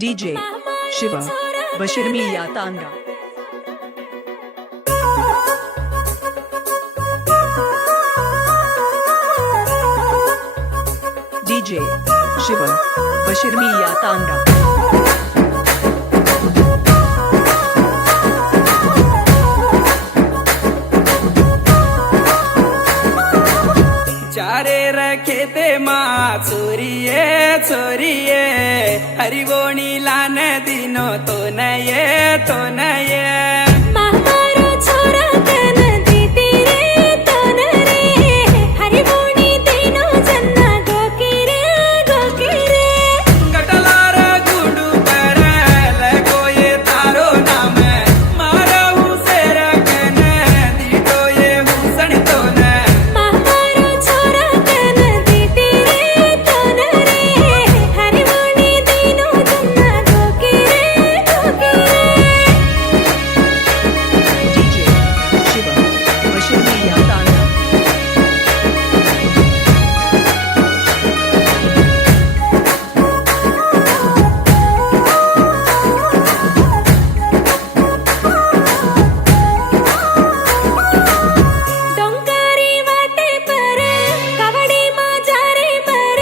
DJ Shiva Bashirmiya Tanga DJ Shiva Bashirmiya Tanga चारे रखे ते माँ चोरिये चोरिये हरिगोणी लान दिनो तो नये महामारो छोरा कन दीती रे तोन रे हरिबोणी दिनो जन्ना गोकिरे गटलार गुडू पर लगोये तारो नाम मारा हुसेर कन दीटो ये हुसण तो न महामारो छोरा कन दीती रे तोन रे हरिबोणी दिनो जन्ना गोकिरे DJ Shiva Bashirmiya Tanga डोंगरी वाटे पर कवडी माजारे पर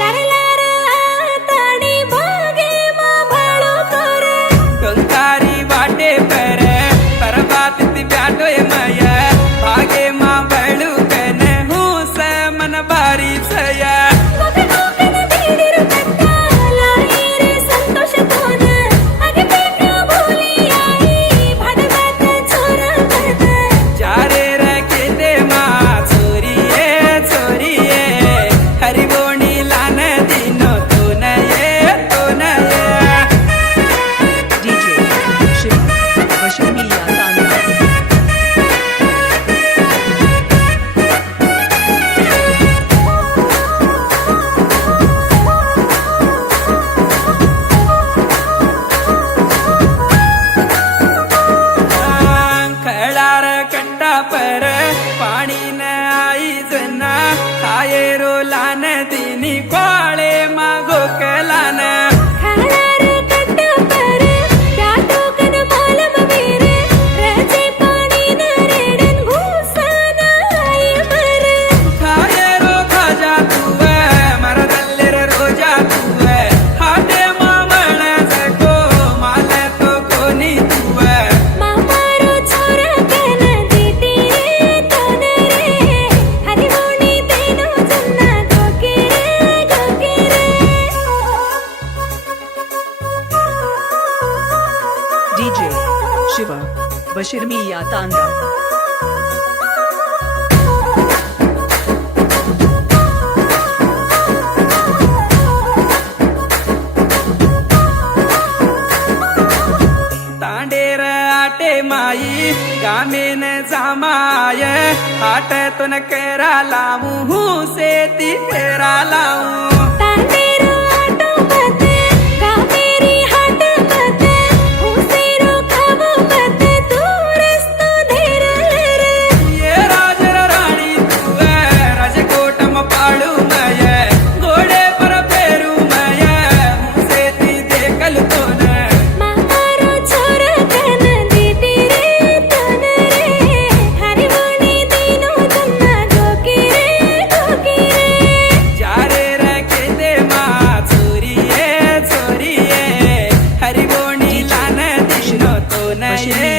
लरलार ताडी भागे मा भाळो कर कंकारी वाटे पर परबात ती ब्याटोय मय भागे माँ बळू कन हुस मन बारी छया गोपी गोपीन बीडिरु कट्टा लाई रे संतोष कोन आगे पेटा भोली आई भाडवात छोरा करत चारे रखे ते माँ चोरिये हरिबोणी लान दिनो तो नये DJ Shiva Bashirmiya Tanga खळार कंडा पर पाणी न आई जना खाये रो लान दिनी कोळे मागो कलान खाणार कट्टा पर प्याटो कन मालम वीर रजे पाणी न रेडन घुसन आई मर खाये रो खाजा तुव मरदल्लेर रोजा तुव हाटे मामण जको माल तो कोणी तुव महामारो छोरा कन दीती रे तोन रे हरिबोणी दिनो जन्ना गोकिरे DJ Shiva Bashirmiya Tanga तांडेर आटे माई गामेन जामाय हाटतून करा लावू से ती फेरा लावू तांडेरो आटो बते कामेरी हाट बते हुसेरो खावो बते तू रस्तो धेर रे ये राजर राणी तुव राजकोटम पाळू मय घोडे पर फेरू मय से ती देखल तो न महामारो छोरा कन दीती रे तोन रे हरिबोणी दिनो जन्ना गोकिरे चारे रखे ते माँ चोरिये हरिबोणी लान दिनो तो नये